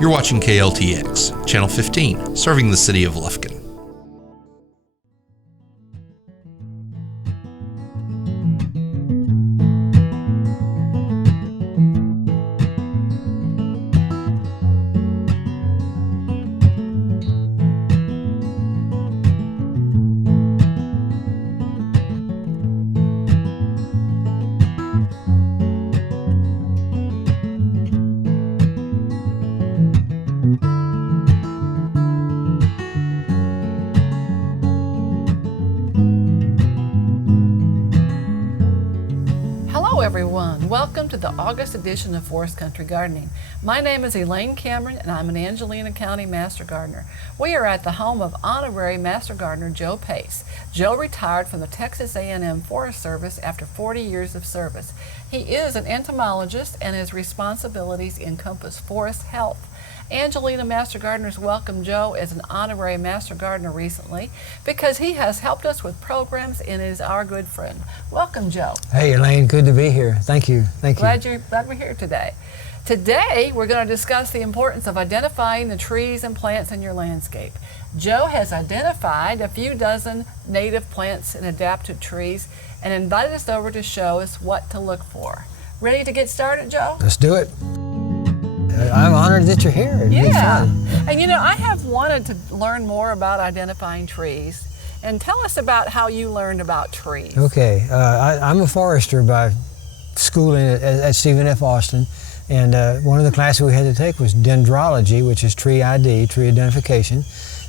You're watching KLTX, Channel 15, serving the city of Lufkin. Everyone, welcome to the August edition of Forest Country Gardening. My name is Elaine Cameron and I'm an Angelina County Master Gardener. We are at the home of Honorary Master Gardener Joe Pase. Joe retired from the Texas A&M Forest Service after 40 years of service. He is an entomologist and his responsibilities encompass forest health. Angelina Master Gardeners welcomed Joe as an honorary Master Gardener recently because he has helped us with programs and is our good friend. Welcome, Joe. Hey, Elaine, good to be here. Thank you. Glad we're here today. Today, we're going to discuss the importance of identifying the trees and plants in your landscape. Joe has identified a few dozen native plants and adapted trees and invited us over to show us what to look for. Ready to get started, Joe? Let's do it. I'm honored that you're here. It'd be fun. And you know, I have wanted to learn more about identifying trees. And tell us about how you learned about trees. Okay, I'm a forester by schooling at Stephen F. Austin. And one of the classes we had to take was dendrology, which is tree ID, tree identification.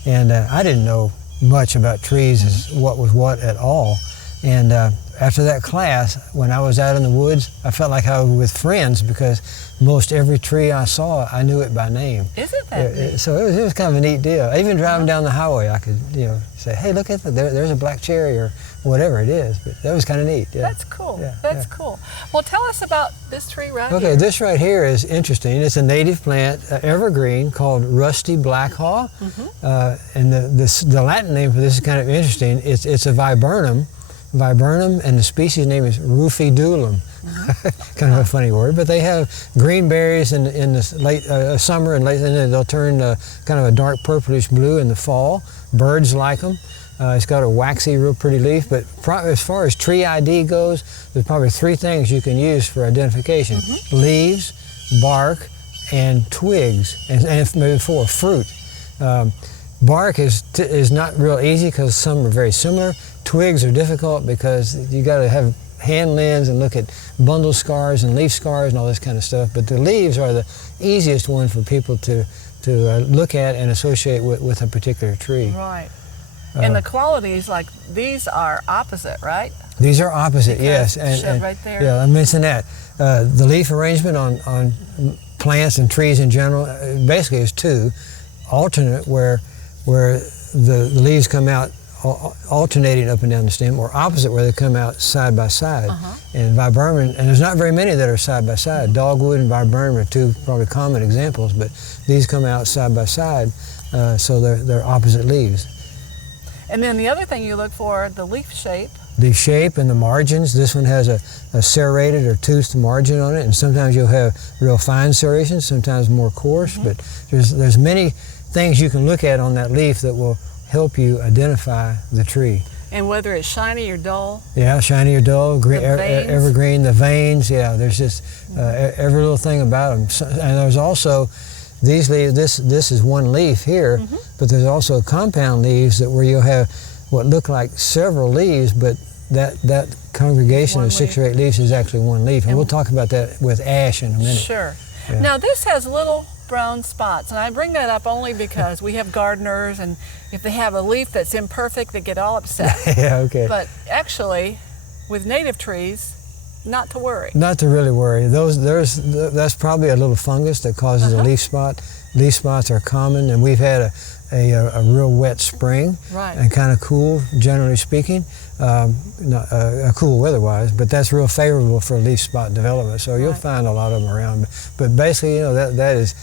And I didn't know much about trees, as what was what at all. And after that class, when I was out in the woods, I felt like I was with friends because most every tree I saw, I knew it by name. Isn't that neat? So it was kind of a neat deal. Even driving down the highway, I could, say, hey, look at that, there's a black cherry or whatever it is. But that was kind of neat. Yeah. That's cool. That's cool. Well, tell us about this tree right here. Okay, this right here is interesting. It's a native plant, evergreen, called rusty blackhaw. And the Latin name for this is kind of interesting. It's a viburnum, and the species name is rufidulum. Kind of a funny word, but they have green berries in the late summer and then they'll turn kind of a dark purplish blue in the fall. Birds like them. It's got a waxy, real pretty leaf, but as far as tree ID goes, there's probably three things you can use for identification. Leaves, bark, and twigs, and maybe four, fruit. Bark is not real easy because some are very similar. Twigs are difficult because you got to have hand lens and look at bundle scars and leaf scars and all this kind of stuff. But the leaves are the easiest one for people to look at and associate with a particular tree. Right. And the qualities, like these are opposite, right? These are opposite, because yes. And right there. Yeah, I mentioned that. The leaf arrangement on plants and trees in general basically is two. Alternate, where the leaves come out alternating up and down the stem, or opposite, where they come out side by side. And viburnum, and there's not very many that are side by side. Dogwood and viburnum are two probably common examples, but these come out side by side, so they're opposite leaves. And then the other thing you look for, the leaf shape. The shape and the margins. This one has a serrated or toothed margin on it, and sometimes you'll have real fine serrations, sometimes more coarse, but there's many things you can look at on that leaf that will help you identify the tree. And whether it's shiny or dull. Yeah, shiny or dull, green, veins. evergreen, the veins, yeah, there's just every little thing about them. So, and there's also these leaves, this is one leaf here, but there's also compound leaves where you'll have what look like several leaves, but that congregation of 6 or 8 leaves is actually one leaf. And we'll talk about that with ash in a minute. Sure. Yeah. Now this has little brown spots, and I bring that up only because we have gardeners, and if they have a leaf that's imperfect, they get all upset. Yeah, okay. But actually, with native trees, not to worry. Not to really worry. That's probably a little fungus that causes a leaf spot. Leaf spots are common, and we've had a real wet spring, and kind of cool, generally speaking. Not cool weather-wise, but that's real favorable for leaf spot development. So you'll find a lot of them around. But basically, that is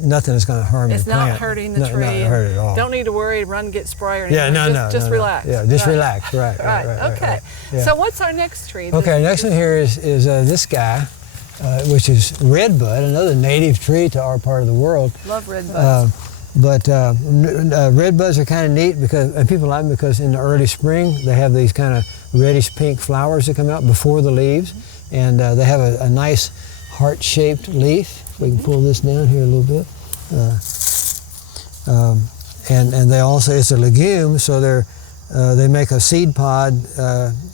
nothing that's going to harm the plant. It's not hurting the tree. Not hurt at all. Don't need to worry, run, get spray or anything. Yeah, just relax. Yeah, just relax. Right. Okay. Yeah. So what's our next tree? Okay, next one here is this guy. which is redbud, another native tree to our part of the world. Love red buds. But red buds are kind of neat and people like them because in the early spring they have these kind of reddish pink flowers that come out before the leaves, and they have a nice heart-shaped leaf. If we can pull this down here a little bit. And they also, it's a legume, so they make a seed pod,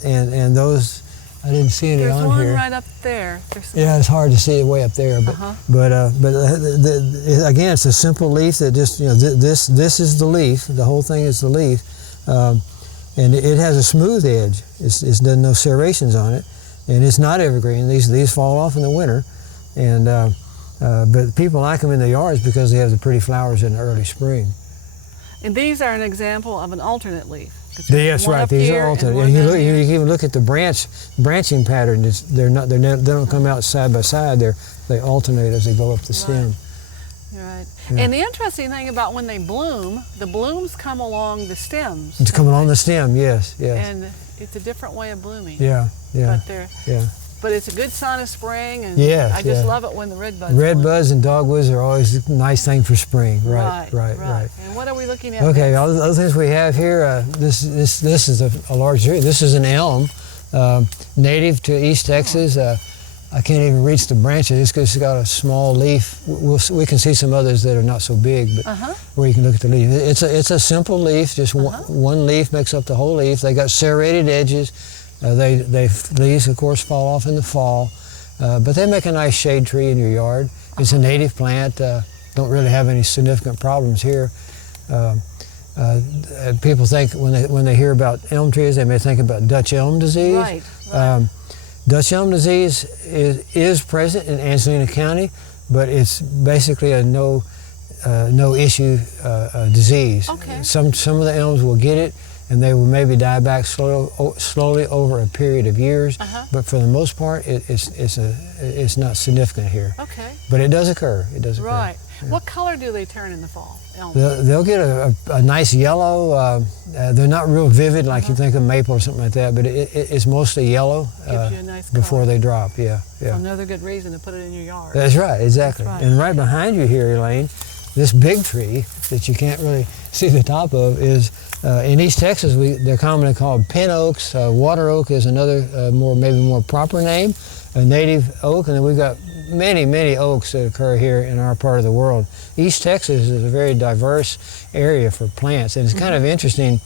and those, I didn't see any on here. There's one right up there. Yeah, it's hard to see it way up there, but again, it's a simple leaf that just, this is the leaf. The whole thing is the leaf, and it has a smooth edge. There's no serrations on it, and it's not evergreen. These fall off in the winter, and but people like them in the yards because they have the pretty flowers in the early spring. And these are an example of an alternate leaf. Yes, right. These are alternate. And you can even look at the branching pattern. They don't come out side by side. They alternate as they go up the stem. Right. Yeah. And the interesting thing about when they bloom, the blooms come along the stems. It's coming on the stem. Yes, yes. And it's a different way of blooming. Yeah, yeah. But it's a good sign of spring, and yes, I just love it when the red buds. Red buds and dogwoods are always a nice thing for spring. Right. And what are we looking at? Okay, next? all the other things we have here. This is a large tree. This is an elm, native to East Texas. I can't even reach the branches. It's because it's got a small leaf. We can see some others that are not so big, but where you can look at the leaf. It's a simple leaf. Just one leaf makes up the whole leaf. They got serrated edges. Leaves, of course, fall off in the fall, but they make a nice shade tree in your yard. It's a native plant. Don't really have any significant problems here. People think when they hear about elm trees, they may think about Dutch elm disease. Right. Dutch elm disease is present in Angelina County, but it's basically a no issue disease. Okay. Some of the elms will get it, and they will maybe die back slowly over a period of years. But for the most part, it's not significant here. Okay. But it does occur. It does occur. Right. Yeah. What color do they turn in the fall? Elms? They'll get a nice yellow. They're not real vivid like you think of maple or something like that, but it's mostly yellow Gives you a nice before color. they drop. Yeah. So another good reason to put it in your yard. That's right, exactly. That's right. And right behind you here, Elaine, this big tree that you can't really see the top of is, in East Texas, they're commonly called pin oaks. Water oak is another maybe more proper name, a native oak, and then we've got many oaks that occur here in our part of the world. East Texas is a very diverse area for plants, and it's kind of interesting.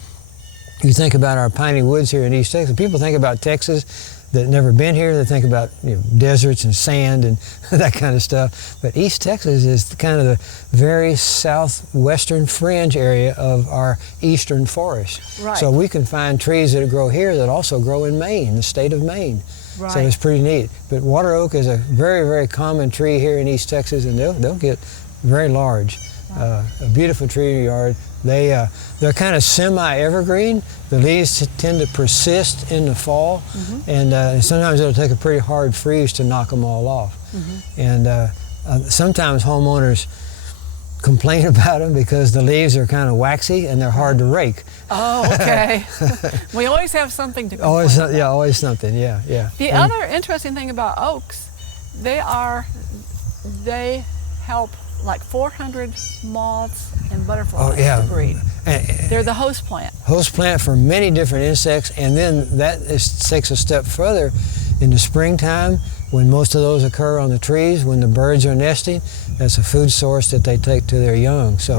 You think about our piney woods here in East Texas. People think about Texas that never been here. They think about deserts and sand and that kind of stuff. But East Texas is kind of the very southwestern fringe area of our eastern forest. Right. So we can find trees that grow here that also grow in Maine, the state of Maine. Right. So it's pretty neat. But water oak is a very common tree here in East Texas, and they'll get very large. A beautiful tree in your yard. They're kind of semi-evergreen. The leaves tend to persist in the fall, and sometimes it'll take a pretty hard freeze to knock them all off. And sometimes homeowners complain about them because the leaves are kind of waxy and they're hard to rake. Oh, okay. We always have something to complain about. Yeah, always something. Yeah. The other interesting thing about oaks, they help like 400 moths and butterflies to breed. They're the host plant. Host plant for many different insects, and then that takes a step further. In the springtime, when most of those occur on the trees, when the birds are nesting, that's a food source that they take to their young. So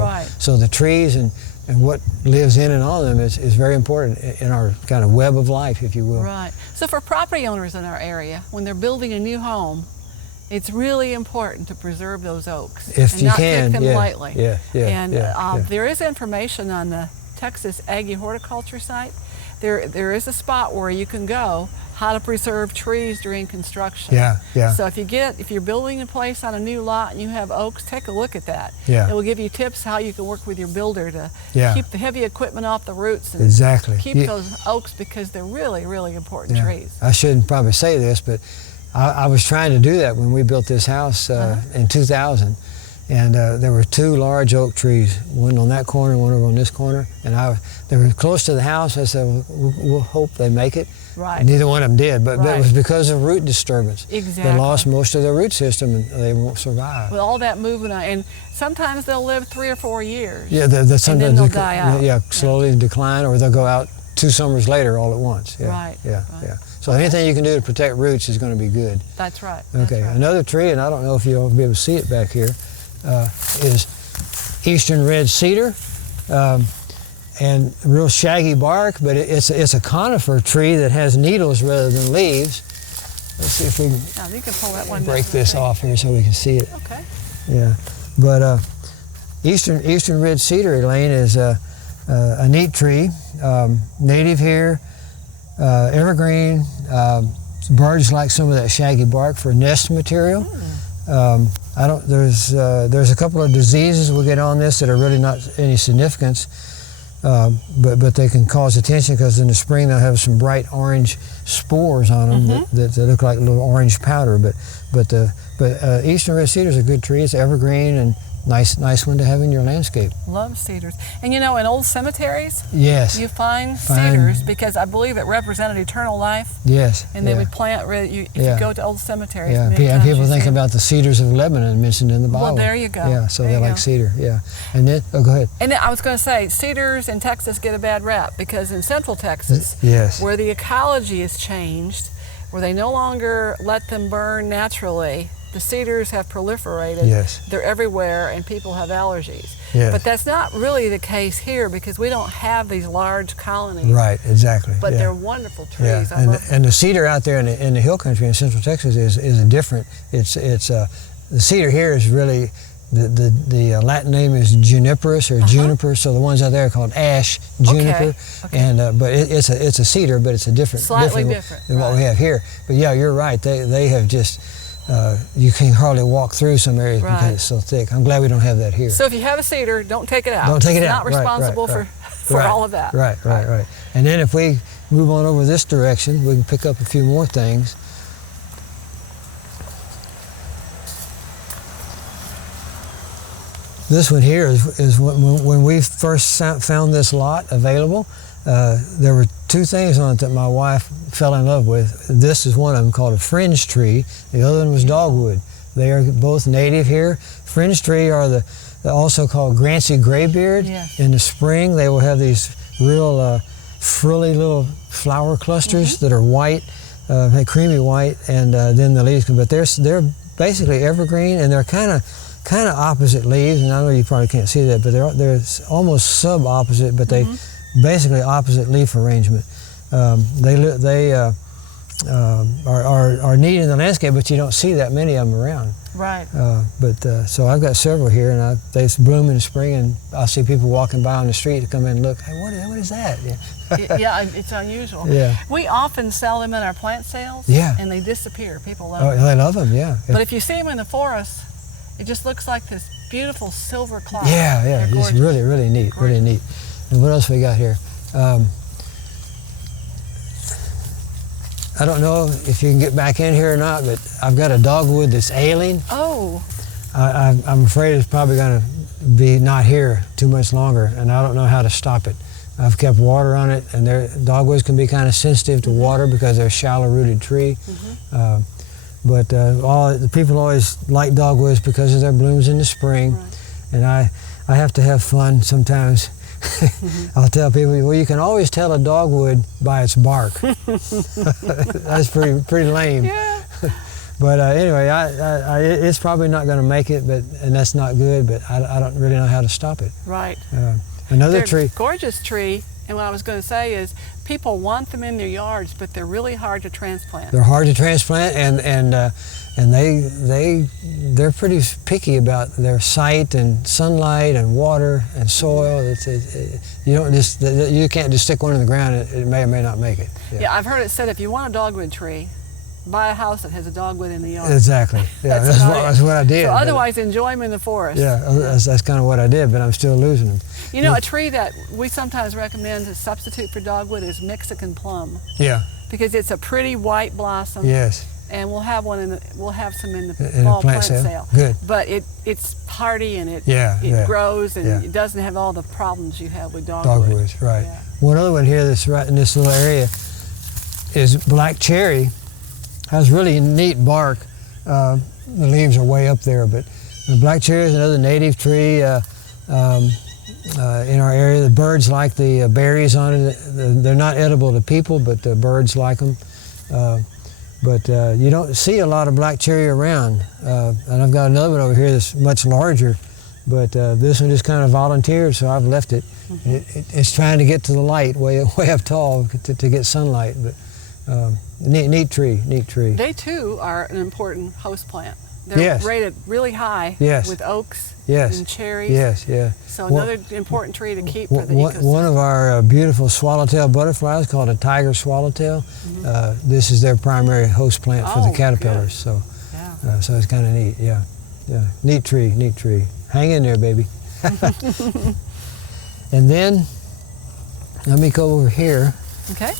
the trees and what lives in and on them is very important in our kind of web of life, if you will. Right. So for property owners in our area, when they're building a new home, it's really important to preserve those oaks if and you not can, take them lightly. And there is information on the Texas Aggie Horticulture site. There is a spot where you can go how to preserve trees during construction. So if you're building a place on a new lot and you have oaks, take a look at that. It will give you tips how you can work with your builder to keep the heavy equipment off the roots and keep those oaks, because they're really important trees. I shouldn't probably say this, but I was trying to do that when we built this house in 2000, and there were two large oak trees, one on that corner, one over on this corner, and they were close to the house. I said, we'll hope they make it. Right. Neither one of them did, but Right. it was because of root disturbance. Exactly. They lost most of their root system and they won't survive. With all that movement, and sometimes they'll live 3 or 4 years. Yeah, then sometimes they'll die out. Yeah, slowly decline, or they'll go out 2 summers later all at once. Yeah, Right, Yeah, right. yeah. So anything you can do to protect roots is going to be good. That's right. Okay, That's right. another tree, and I don't know if you'll be able to see it back here, is eastern red cedar. And real shaggy bark, but it's a conifer tree that has needles rather than leaves. Let's see if we can Now you can pull that one break down, this okay? off here so we can see it. Okay. Yeah, but eastern red cedar, Elaine, is a neat tree, native here, evergreen. Birds like some of that shaggy bark for nest material. There's a couple of diseases we'll get on this that are really not any significance. But they can cause attention because in the spring they'll have some bright orange spores on them that look like little orange powder. But eastern red cedar is a good tree. It's evergreen and nice one to have in your landscape. Love cedars. And you know, in old cemeteries, Yes. you find cedars because I believe it represented eternal life. Yes. And they would plant, if you go to old cemeteries, Yeah, many and times people you think see about the cedars of Lebanon mentioned in the Bible. Well, there you go. Yeah, so There they you like go. cedar, yeah. And then, go ahead. And then I was going to say, cedars in Texas get a bad rap because in central Texas, Yes. where the ecology has changed, where they no longer let them burn naturally, the cedars have proliferated. Yes. They're everywhere and people have allergies. Yes. But that's not really the case here because we don't have these large colonies. Right, exactly. But yeah. they're wonderful Yeah, trees. I love them. and the cedar out there in the hill country in central Texas is a different. The cedar here is really the Latin name is juniperus or juniper. So the ones out there are called ash juniper, Okay. and but it's a cedar, but it's a different, Slightly different than what we right. have here. But yeah, you're right. They have just. You can hardly walk through some areas Right. because it's so thick. I'm glad we don't have that here. So if you have a cedar, don't take it out. Don't take it It's out. not responsible right. for all of that. Right. And then if we move on over this direction, we can pick up a few more things. This one here is when we first found this lot available. There were 2 things on it that my wife fell in love with. This is one of them, called a fringe tree. The other one was dogwood. They are both native here. Fringe tree are they're also called Grancy graybeard. Yes. In the spring, they will have these real frilly little flower clusters that are white, creamy white, and then the leaves. But they're basically evergreen, and they're kind of opposite leaves. And I know you probably can't see that, but they're almost sub-opposite, but they basically opposite leaf arrangement. They are neat in the landscape, but you don't see that many of them around. Right. So I've got several here, and they bloom in the spring, and I'll see people walking by on the street to come in and look. Hey, what is that? Yeah. Yeah, it's unusual. Yeah. We often sell them in our plant sales. Yeah. And they disappear. People love Oh, them. they love them. Yeah. But if you see them in the forest, it just looks like this beautiful silver cloud. Yeah. They're Just gorgeous. really neat. Really neat. And what else we got here? I don't know if you can get back in here or not, but I've got a dogwood that's ailing. Oh. I'm afraid it's probably going to be not here too much longer, and I don't know how to stop it. I've kept water on it, and dogwoods can be kind of sensitive to water because they're a shallow-rooted tree. But the people always like dogwoods because of their blooms in the spring, and I have to have fun sometimes. I'll tell people, well, you can always tell a dogwood by its bark. That's pretty lame. Yeah. But anyway, it's probably not going to make it, and that's not good. But I don't really know how to stop it. Right. Another They're tree. a gorgeous tree, and what I was going to say is people want them in their yards, but they're really hard to transplant. They're hard to transplant, and they're pretty picky about their site and sunlight and water and soil. You can't just stick one in the ground. It may or may not make it. Yeah, I've heard it said if you want a dogwood tree, buy a house that has a dogwood in the yard. Exactly. Yeah, that's what I did. So otherwise, enjoy them in the forest. Yeah, that's kind of what I did, but I'm still losing them. You know, a tree that we sometimes recommend as substitute for dogwood is Mexican plum. Yeah. Because it's a pretty white blossom. Yes. And we'll have some in the In fall a plant sale. Good. But it's hardy and it grows and it doesn't have all the problems you have with dogwood. Dogwoods, right. Yeah. One other one here that's right in this little area is black cherry. Has really neat bark. The leaves are way up there, but the black cherry is another native tree in our area. The birds like the berries on it. They're not edible to people, but the birds like them. But you don't see a lot of black cherry around. And I've got another one over here that's much larger, but this one just kind of volunteered, so I've left it. It's trying to get to the light way up tall to get sunlight. But neat tree. They too are an important host plant. They're rated really high with oaks and cherries. So another important tree to keep for the ecosystem. One of our beautiful swallowtail butterflies called a tiger swallowtail. This is their primary host plant for the caterpillars. So, so it's kind of neat. Neat tree. Hang in there, baby. And then let me go over here. Okay.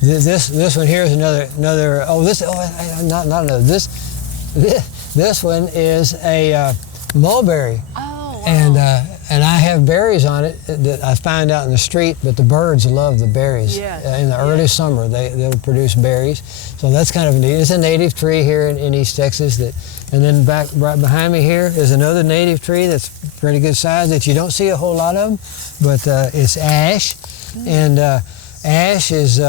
This one here is another. Not another. This one is a mulberry. Oh, wow. And I have berries on it that I find out in the street, but the birds love the berries. In the early summer, they'll produce berries. So that's kind of neat. It's a native tree here in East Texas. And then right behind me here is another native tree that's pretty good size that you don't see a whole lot of, but it's ash. And ash is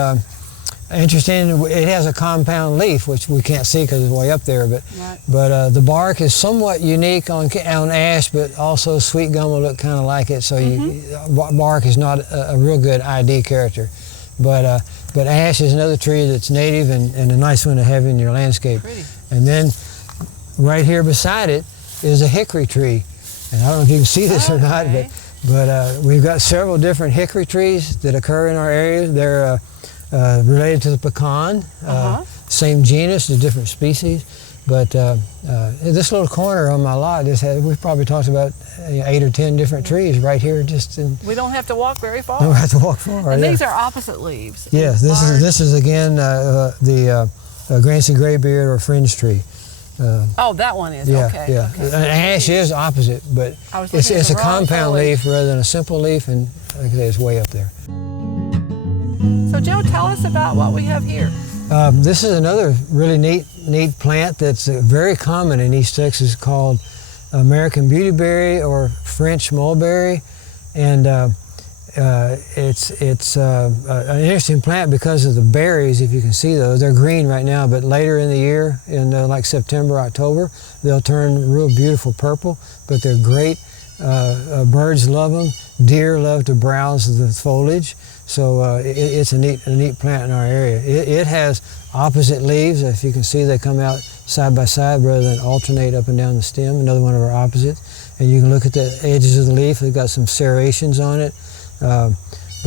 interesting. It has a compound leaf, which we can't see because it's way up there. But the bark is somewhat unique on ash, but also sweet gum will look kind of like it. So bark is not a real good ID character. But ash is another tree that's native and a nice one to have in your landscape. Pretty. And then right here beside it is a hickory tree. And I don't know if you can see this or not, but we've got several different hickory trees that occur in our area. They're related to the pecan, same genus, the different species. But this little corner on my lot, we've probably talked about 8 or 10 different trees right here. We don't have to walk very far. Don't have to walk far. And these are opposite leaves. Yes, this is again the Grancy graybeard or fringe tree. That one is, okay. And ash is opposite, but it's a compound leaf rather than a simple leaf, and like I say, it's way up there. So Joe, tell us about what we have here. This is another really neat plant that's very common in East Texas called American beautyberry or French mulberry, and it's an interesting plant because of the berries. If you can see those, they're green right now, but later in the year, in like September, October, they'll turn real beautiful purple. But they're great. Birds love them. Deer love to browse the foliage. So it's a neat plant in our area. It has opposite leaves. If you can see, they come out side by side rather than alternate up and down the stem. Another one of our opposites. And you can look at the edges of the leaf. They've got some serrations on it. But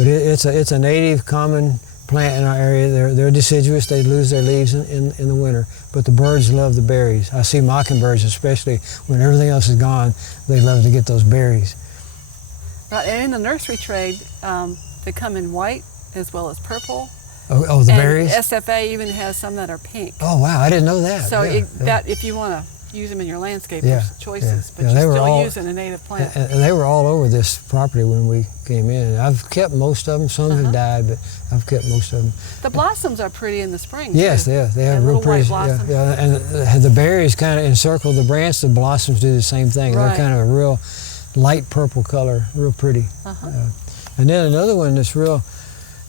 it's a native common plant in our area. They're deciduous. They lose their leaves in the winter. But the birds love the berries. I see mockingbirds, especially when everything else is gone, they love to get those berries. Right, and in the nursery trade, they come in white as well as purple. Oh, the berries? SFA even has some that are pink. Oh, wow, I didn't know that. So if you want to use them in your landscape, there's choices, but you're still using a native plant. And they were all over this property when we came in. I've kept most of them. Some have died, but I've kept most of them. The blossoms are pretty in the spring, Yes, too. they have real pretty. Blossoms. And the berries kind of encircle the branch. The blossoms do the same thing. Right. They're kind of a real light purple color, real pretty. And then another one that's real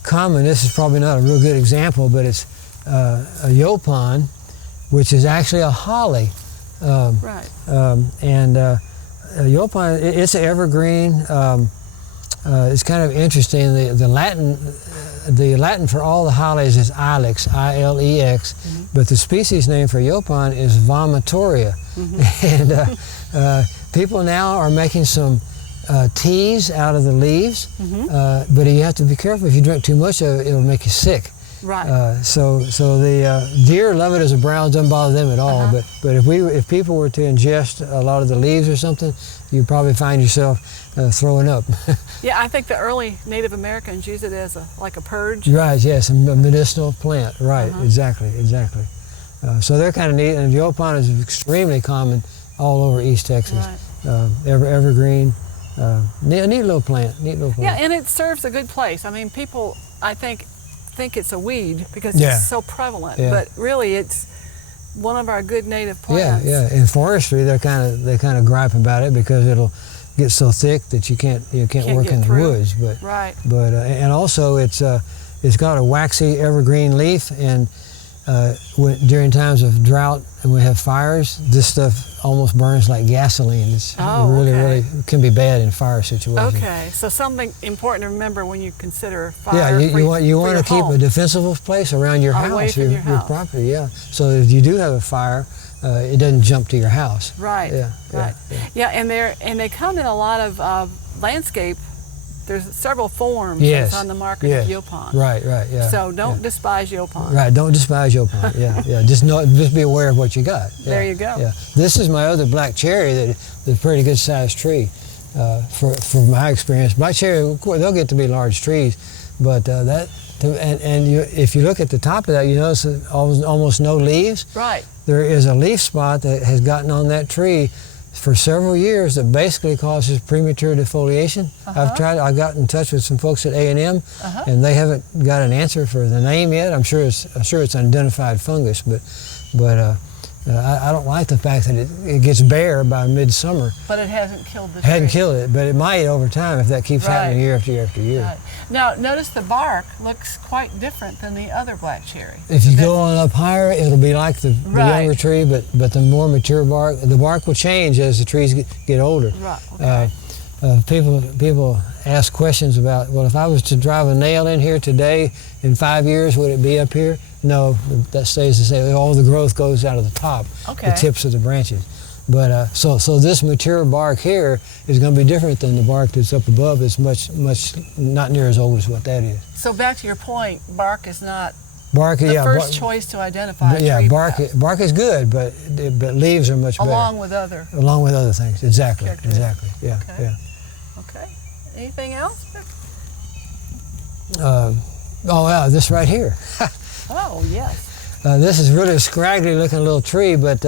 common, this is probably not a real good example, but it's a yopon, which is actually a holly. Yopon, it's an evergreen. It's kind of interesting. The Latin for all the hollies is Ilex, I-L-E-X, but the species name for yopon is vomitoria. And people now are making some teas out of the leaves, but you have to be careful. If you drink too much of it, it'll make you sick. Right. So the deer love it as a browse, doesn't bother them at all. But if people were to ingest a lot of the leaves or something, you'd probably find yourself throwing up. Yeah, I think the early Native Americans use it as like a purge. Right. Yes, a medicinal plant. Right. Exactly. So they're kind of neat, and yopon is extremely common all over East Texas. Right. Evergreen. neat little plant. Neat little plant. Yeah, and it serves a good place. I mean, people, I think it's a weed because Yeah. it's so prevalent, Yeah. but really it's one of our good native Yeah, plants. yeah. In forestry, they kind of gripe about it because it'll get so thick that you can't work get in the through. woods. But Right. and also it's got a waxy evergreen leaf, and during times of drought and we have fires, this stuff almost burns like gasoline. It's really can be bad in fire situations. Okay, so something important to remember when you consider fire. Yeah, you want to keep home. a defensible place around your Away house, from your your house. property. Yeah, so if you do have a fire, it doesn't jump to your house. Right. Yeah. Right. Yeah. Yeah, and they come in a lot of landscape. There's several forms Yes. that's on the market Yes. of Yopon. Right. Yeah. So don't despise Yopon. Right, don't despise Yopon. Yeah. Just be aware of what you got. Yeah, There you go. Yeah. This is my other black cherry that's a pretty good sized tree. For my experience, black cherry, of course, they'll get to be large trees, but if you look at the top of that, you notice that almost no leaves. Right. There is a leaf spot that has gotten on that tree for several years that basically causes premature defoliation. I got in touch with some folks at A&M, and they haven't got an answer for the name yet. I'm sure it's an identified fungus, but I don't like the fact that it gets bare by midsummer. But it hasn't killed the tree. Hadn't killed it, but it might over time if that keeps happening Right. year after year after year. Right. Now, notice the bark looks quite different than the other black cherry. If you go on up higher, it'll be like the Right. younger tree, but the more mature bark, the bark will change as the trees get older. Right. Okay. People ask questions about, well, if I was to drive a nail in here today, in 5 years, would it be up here? No, that stays the same. All the growth goes out of the top, Okay. the tips of the branches. But so this mature bark here is going to be different than the bark that's up above. It's much not near as old as what that is. So back to your point, bark is not Bark, the yeah, first choice to identify a yeah, tree bark pest, bark is good, but leaves are much better. along with other. Along with other things, exactly. Characteristics. Yeah, Okay. yeah. Okay. Anything else? Oh yeah, this right here. Oh, yes. This is really a scraggly looking little tree, but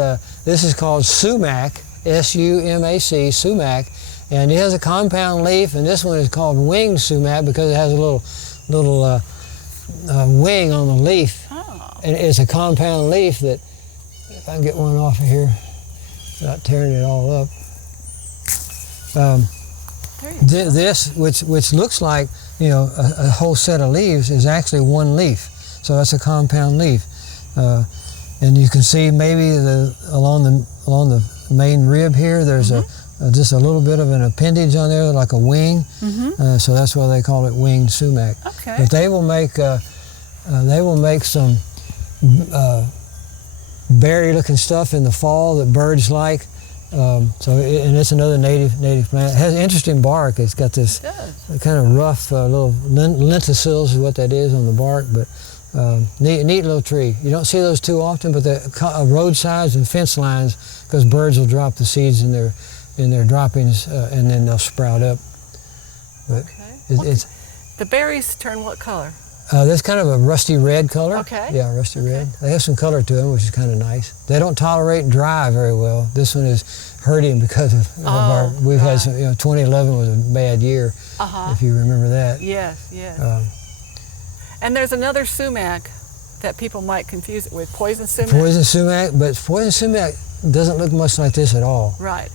this is called sumac, S-U-M-A-C, sumac, and it has a compound leaf, and this one is called winged sumac because it has a little wing on the leaf. Oh. And it's a compound leaf that, if I can get one off of here without tearing it all up. There you go. This, which looks like, a whole set of leaves, is actually one leaf. So that's a compound leaf. And you can see maybe along the main rib here, there's just a little bit of an appendage on there, like a wing. So that's why they call it winged sumac. Okay. But they will make some berry-looking stuff in the fall that birds like. And it's another native plant. It has interesting bark. It's got this kind of rough little lenticels is what that is on the bark, but neat little tree. You don't see those too often, but the roadsides and fence lines, because birds will drop the seeds in their droppings and then they'll sprout up. But Okay. The berries turn what color? that's kind of a rusty red color. Okay. Yeah, rusty red. They have some color to them, which is kind of nice. They don't tolerate dry very well. This one is hurting because of our. We've had some. 2011 was a bad year, if you remember that. Yes. And there's another sumac that people might confuse it with, poison sumac. Poison sumac, but poison sumac doesn't look much like this at all. Right.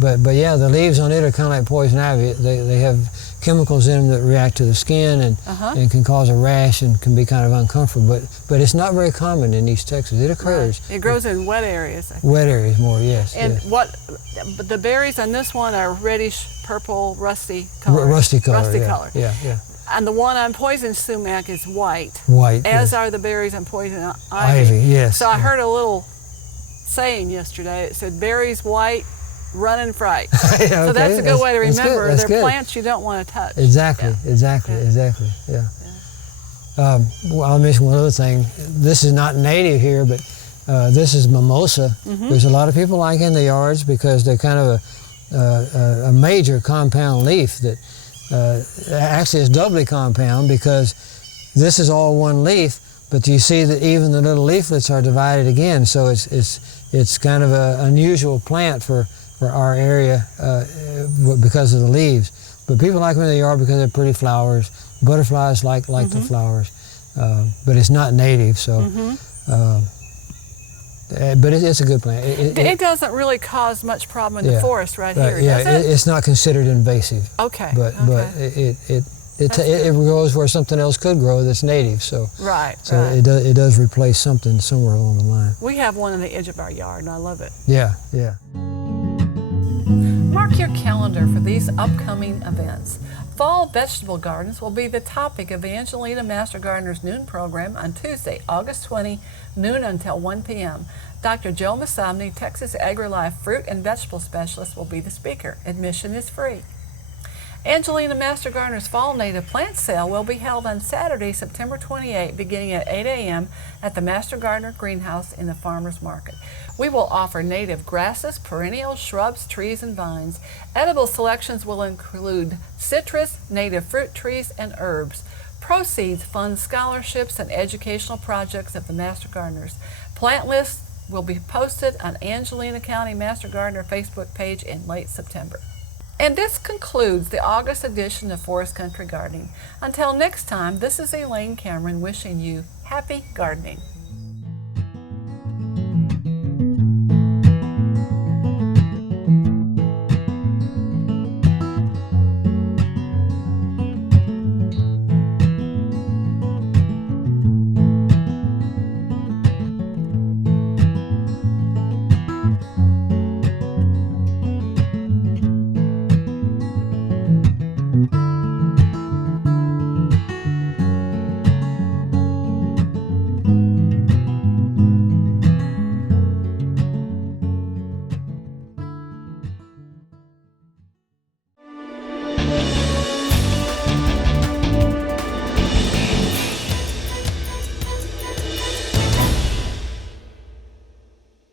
But yeah, the leaves on it are kind of like poison ivy. They have chemicals in them that react to the skin and can cause a rash and can be kind of uncomfortable. But it's not very common in East Texas. It occurs. Right. It grows in wet areas, I think. Wet areas more, yes. And yes. but the berries on this one are reddish, purple, rusty color. Rusty color. Rusty yeah, color. Yeah. And the one on poison sumac is white. White. As yes. are the berries on poison ivy. Ivy, yes. So I heard a little saying yesterday. It said, berries white, running fright. Okay, So that's a good way to that's good, remember. that's They're good. plants you don't want to touch. Exactly, Yeah. exactly, yeah. Well, I'll mention one other thing. This is not native here, but this is mimosa, which a lot of people like in the yards because they're kind of a major compound leaf that actually is doubly compound because this is all one leaf, but you see that even the little leaflets are divided again, so it's kind of an unusual plant for for our area because of the leaves. But people like them in the yard because they're pretty flowers. Butterflies like the flowers, but it's not native, so. But it's a good plant. It doesn't really cause much problem in the forest right here, yeah, does it? It's not considered invasive. Okay. But it grows where something else could grow that's native. So it does replace something somewhere along the line. We have one on the edge of our yard, and I love it. Yeah. Mark your calendar for these upcoming events. Fall vegetable gardens will be the topic of Angelina Master Gardener's noon program on Tuesday, August 20, noon until 1 p.m. Dr. Joe Masomny, Texas Agrilife fruit and vegetable specialist, will be the speaker. Admission is free. Angelina Master Gardener's Fall Native Plant Sale will be held on Saturday, September 28, beginning at 8 a.m. at the Master Gardener Greenhouse in the Farmers Market. We will offer native grasses, perennials, shrubs, trees, and vines. Edible selections will include citrus, native fruit trees, and herbs. Proceeds fund scholarships and educational projects of the Master Gardeners. Plant lists will be posted on Angelina County Master Gardener Facebook page in late September. And this concludes the August edition of Forest Country Gardening. Until next time, this is Elaine Cameron wishing you happy gardening.